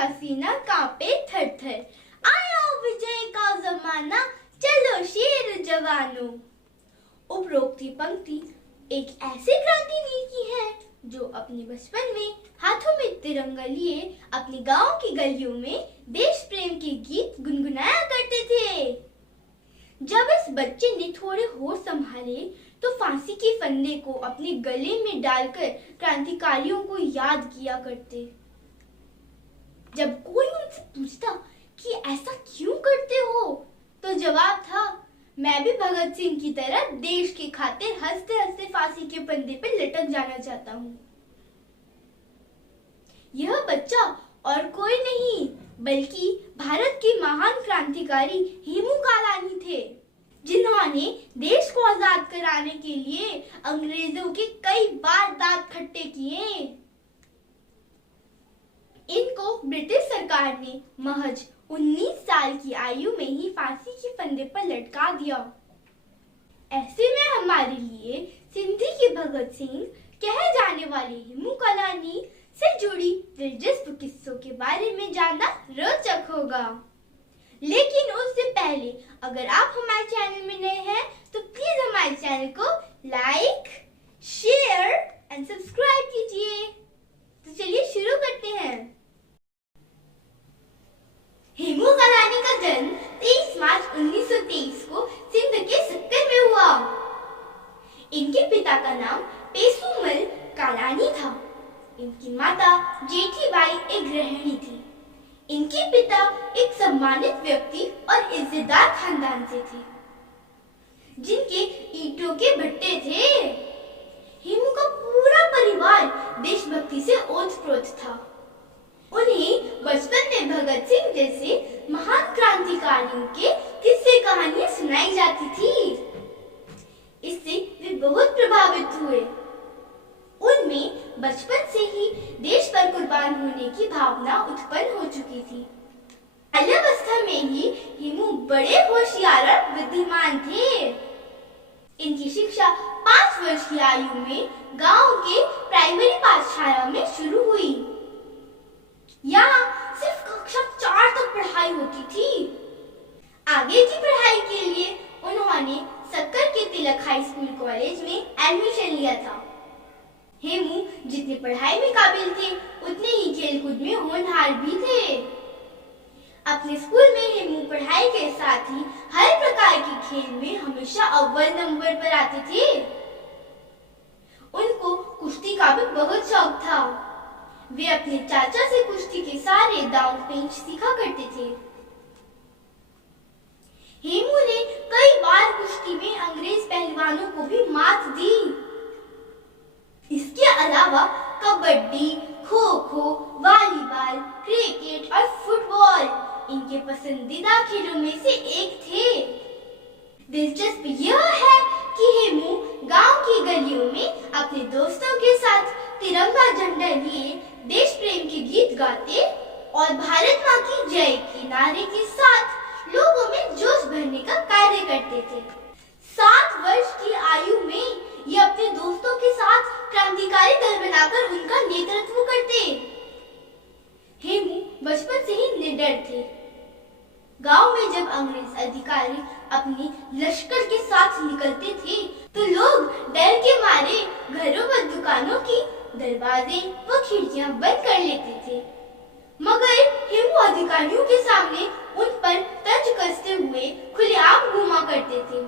का सीना कांपे थर थर। आया विजय का जमाना, चलो शेर जवानों। उपरोक्त पंक्ति एक ऐसे क्रांतिवीर की है जो अपने बचपन में हाथों में तिरंगा लिए अपने गांव की गलियों में देश प्रेम के गीत गुनगुनाया करते थे। जब इस बच्चे ने थोड़े होश संभाले तो फांसी के फंदे को अपने गले में डालकर क्रांतिकारियों को याद किया करते। जब कोई उनसे पूछता कि ऐसा क्यों करते हो, तो जवाब था, मैं भी भगत सिंह की तरह देश की खातिर हंसते हंसते फांसी के फंदे पर लटक जाना चाहता हूँ। यह बच्चा और कोई नहीं बल्कि भारत के महान क्रांतिकारी हेमू कालानी थे, जिन्होंने देश को आजाद कराने के लिए अंग्रेजों के कई बार दांत खट्टे किए। इनको ब्रिटिश सरकार ने महज 19 साल की आयु में ही फांसी के फंदे पर लटका दिया। ऐसे में हमारे लिए सिंधी के भगत सिंह कहे जाने वाले हेमू कालानी से जुड़ी दिलचस्प किस्सों के बारे में जानना रोचक होगा। लेकिन उससे पहले अगर आप हमारे चैनल में नए हैं तो प्लीज हमारे चैनल को लाइक, शेयर एंड सब्सक्राइब कीजिए। तो चलिए शुरू करते हैं। हेमू कालानी का जन्म 23 मार्च 1923 को सिंध के सक्कर में हुआ। इनके पिता का नाम पेसूमल कालानी था। इनकी माता जेठीबाई एक गृहिणी थी। इनके पिता एक सम्मानित व्यक्ति और इज्जतदार खानदान से थे, जिनके ईंटों के भट्टे थे। हेमू का पूरा परिवार देशभक्ति से ओतप्रोत था। उन्हें बचपन में भगत सिंह जैसे महान क्रांतिकारियों के किस्से कहानियां सुनाई जाती थी। इससे वे बहुत प्रभावित हुए। उनमें बचपन से ही देश पर कुर्बान होने की भावना उत्पन्न हो चुकी थी। बाल्यावस्था में ही हेमू बड़े होशियार और बुद्धिमान थे। इनकी शिक्षा 5 वर्ष की आयु में गांव के प्राइमरी पाठशाला में शुरू हुई। यहाँ सिर्फ कक्षा 4 तक पढ़ाई होती थी। आगे की पढ़ाई के लिए उन्होंने सक्कर के तिलक हाई स्कूल कॉलेज में एडमिशन लिया था। हेमू जितने पढ़ाई में काबिल थे उतने ही खेलकूद में होनहार भी थे। अपने स्कूल में हेमू पढ़ाई के साथ ही हर प्रकार के खेल में हमेशा अव्वल नंबर पर आते थे। उनको कुश्ती का भी बहुत शौक था। वे अपने चाचा से कुश्ती के सारे दांव पेंच सीखा करते थे। हेमू ने कई बार कुश्ती में अंग्रेज पहलवानों को भी मात दी। इसके अलावा कबड्डी, खो-खो, वॉलीबॉल, क्रिकेट और फुटबॉल इनके पसंदीदा खेलों में से एक थे। दिलचस्प यह है कि हेमू गांव की गलियों में अपने दोस्तों के साथ तिरंगा झंडा लिए देश प्रेम के गीत गाते और भारत माँ की जय के नारे के साथ लोगों में जोश भरने का कार्य करते थे। 7 वर्ष की आयु में ये अपने दोस्तों के साथ क्रांतिकारी दल बनाकर उनका नेतृत्व करते। हेमू बचपन से ही निडर थे। गांव में जब अंग्रेज अधिकारी अपने लश्कर के साथ निकलते थे तो लोग डर के मारे घरों व दुकानों की दरवाजे व खिड़कियां बंद कर लेते थे। मगर हेमू अधिकारियों के सामने उन पर तंज कसते हुए खुलेआम घूमा करते थे।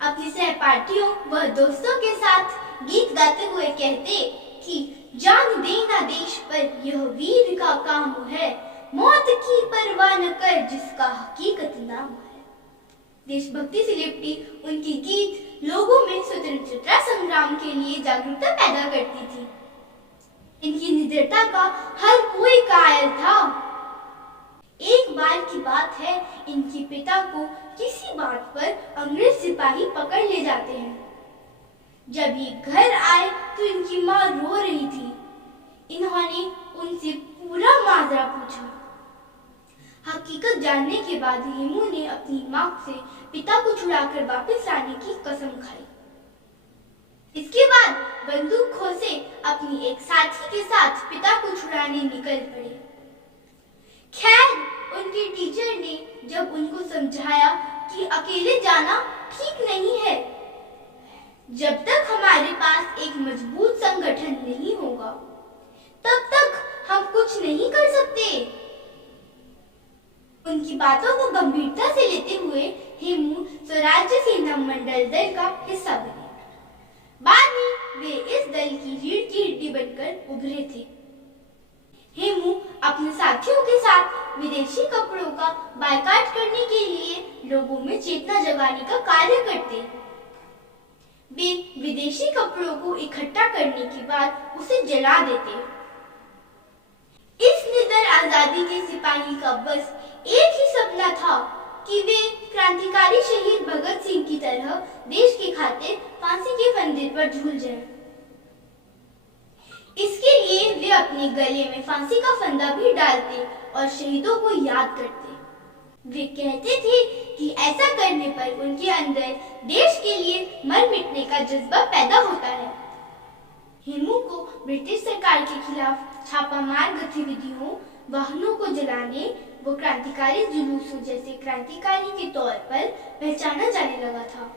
अपने सहपाठियों व दोस्तों के साथ गीत गाते हुए कहते कि जान देना देश पर यह वीर का काम है, मौत की परवाह न कर जिसका हकीकत नाम है। देशभक्ति से लिपटी उनकी गीत लोगों में स्वतंत्रता संग्राम के लिए जागरूकता पैदा करती थी। इनकी निडरता का हर कोई कायल था। एक बार की बात है, इनके पिता को किसी बात पर अंग्रेज सिपाही पकड़ ले जाते हैं। जब ये घर आए तो इनकी माँ रो रही थी। इन्होंने उनसे पूरा माजरा पूछा। हकीकत जानने के बाद हेमू ने अपनी माँ से पिता को छुड़ाकर वापस लाने की कसम खाई। इसके बाद बंदूक खोसे अपनी एक साथी के साथ पिता को छुड़ाने निकल पड़े। खैर, उनके टीचर ने जब उनको समझाया कि अकेले जाना ठीक नहीं है, जब तक हमारे पास एक मजबूत संगठन नहीं होगा तब तक हम कुछ नहीं कर सकते। उनकी बातों को गंभीरता से लेते हुए हेमू स्वराज्य सेना मंडल दल का हिस्सा बने। बाद में वे इस दल की रीढ़ की हड्डी बनकर उभरे थे। हेमू अपने साथियों के साथ विदेशी कपड़ों का बायकॉट करने के लिए लोगों में चेतना जगाने का कार्य करते। वे विदेशी कपड़ों को इकट्ठा करने के बाद उसे जला देते। इस निडर आजादी के सिपाही का बस एक ही सपना था कि वे क्रांतिकारी शहीद भगत सिंह की तरह देश की खातिर फांसी के फंदे पर झूल जाएं। इसके लिए वे अपने गले में फांसी का फंदा भी डालते और शहीदों को याद करते। वे कहते थे कि ऐसा करने पर उनके अंदर देश के लिए मर मिटने का जज्बा पैदा होता है। हेमू को ब्रिटिश सरकार के खिलाफ छापामार गतिविधियों, वाहनों को जलाने व क्रांतिकारी जुलूसों जैसे क्रांतिकारी के तौर पर पहचाना जाने लगा था।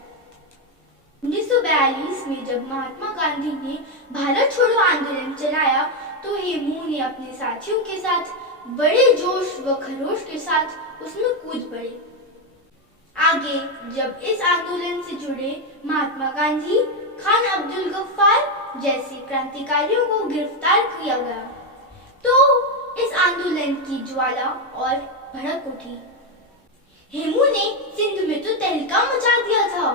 1942 में जब महात्मा गांधी ने भारत छोड़ो आंदोलन चलाया तो हेमू ने अपने साथियों के साथ बड़े जोश व खरोश के साथ उसमें कूद पड़े। आगे जब इस आंदोलन से जुड़े महात्मा गांधी, खान अब्दुल गफ्फार जैसे क्रांतिकारियों को गिरफ्तार किया गया तो इस आंदोलन की ज्वाला और भड़क उठी। हेमू ने सिंध में तो तहलका मचा दिया था।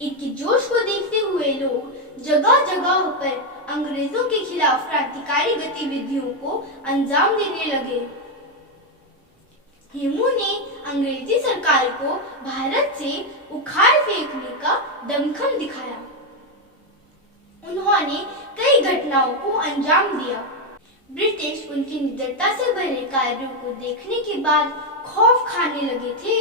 इनके जोश को देखते हुए लोग जगह जगह पर अंग्रेजों के खिलाफ क्रांतिकारी गतिविधियों को अंजाम देने लगे। हेमू ने अंग्रेजी सरकार को भारत से उखाड़ फेंकने का दमखम दिखाया। उन्होंने कई घटनाओं को अंजाम दिया। ब्रिटिश उनकी निडरता से भरे कार्यों को देखने के बाद खौफ खाने लगे थे।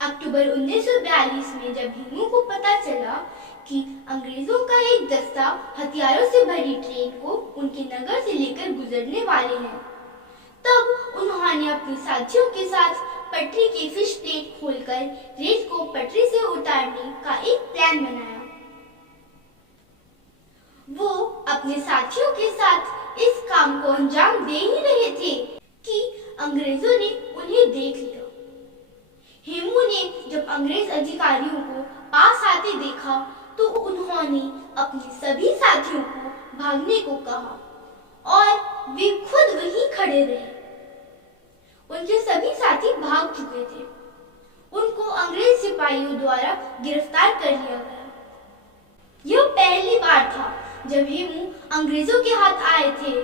अक्टूबर 1942 में जब हेमू को पता चला कि अंग्रेजों का एक दस्ता हथियारों से भरी ट्रेन को उनके नगर से लेकर गुजरने वाले हैं, तब उन्होंने अपने साथियों के साथ पटरी की फिश प्लेट खोलकर रेत को पटरी से उतारने का एक प्लान बनाया। वो अपने साथियों के साथ इस काम को अंजाम दे ही रहे थे कि अंग्रेजों ने उन्हें देख लिया। हेमू ने जब अंग्रेज अधिकारियों को पास आते देखा तो उन्होंने अपने सभी साथियों को भागने को कहा और वे खुद वहीं खड़े रहे। उनके सभी साथी भाग चुके थे। उनको अंग्रेज सिपाहियों द्वारा गिरफ्तार कर लिया गया। यह पहली बार था जब हेमू अंग्रेजों के हाथ आए थे।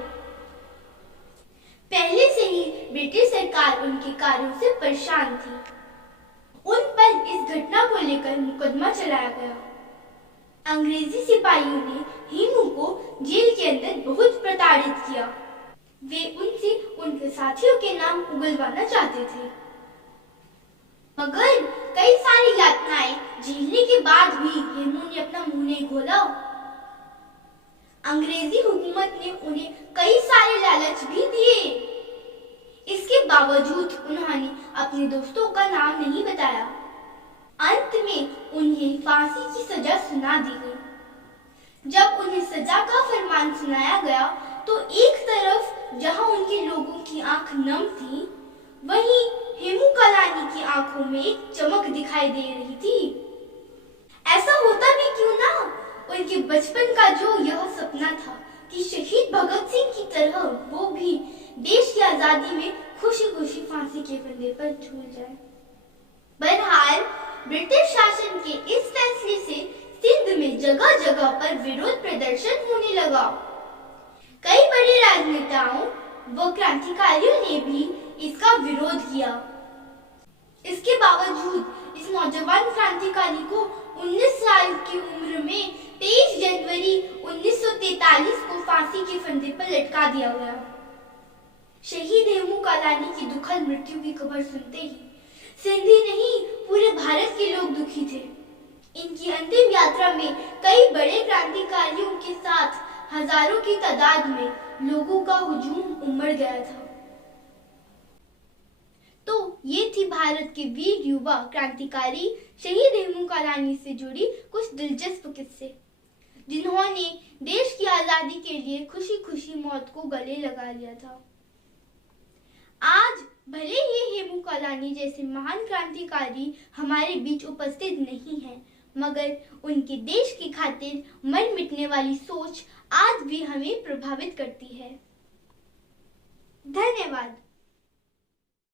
पहले से ही ब्रिटिश सरकार उनके कार्यों से परेशान थी। उन पर इस घटना को लेकर मुकदमा चलाया गया। अंग्रेजी सिपाहियों ने हेमू को जेल के अंदर बहुत प्रताड़ित किया। वे उनसे उनके साथियों के नाम उगलवाना चाहते थे, मगर कई सारी यातनाएं झेलने के बाद भी हेमू ने अपना मुंह नहीं खोला। अंग्रेजी हुकूमत ने उन्हें कई सारे लालच भी दिए। इसके बावजूद उन्होंने अपने दोस्तों का नाम नहीं बताया। अंत में उन्हें फांसी की सजा सुना दी गई। जब उन्हें सजा का फरमान सुनाया गया तो एक तरफ जहां उनके लोगों की आंख नम थी, वहीं हेमू कालानी की आंखों में एक चमक दिखाई दे रही थी। ऐसा होता भी क्यों ना, उनके बचपन का जो यह सपना था कि शहीद भगत सिंह की तरह वो भी देश की आजादी में खुशी खुशी फांसी के फंदे पर झूल जाए। बहरहाल ब्रिटिश शासन के इस फैसले से सिंध में जगह जगह पर विरोध प्रदर्शन होने लगा। कई बड़े राजनेताओं व क्रांतिकारियों ने भी इसका विरोध किया। इसके बावजूद इस नौजवान क्रांतिकारी को 19 साल की उम्र में 23 जनवरी 1943 को फांसी के फंदे पर लटका दिया गया। शहीद हेमू कालानी की दुखद मृत्यु की खबर सुनते ही सिंधी नहीं पूरे भारत के लोग दुखी थे। इनकी अंतिम यात्रा में कई बड़े क्रांतिकारियों के साथ हजारों की तादाद में लोगों का हुजूम उमड़ गया था। ये थी भारत के वीर युवा क्रांतिकारी शहीद हेमू कालानी से जुड़ी कुछ दिलचस्प किस्से, जिन्होंने देश की आजादी के लिए खुशी खुशी मौत को गले लगा लिया था। आज भले ही हेमू कालानी जैसे महान क्रांतिकारी हमारे बीच उपस्थित नहीं हैं, मगर उनके देश की खातिर मर मिटने वाली सोच आज भी हमें प्रभावित करती है। धन्यवाद।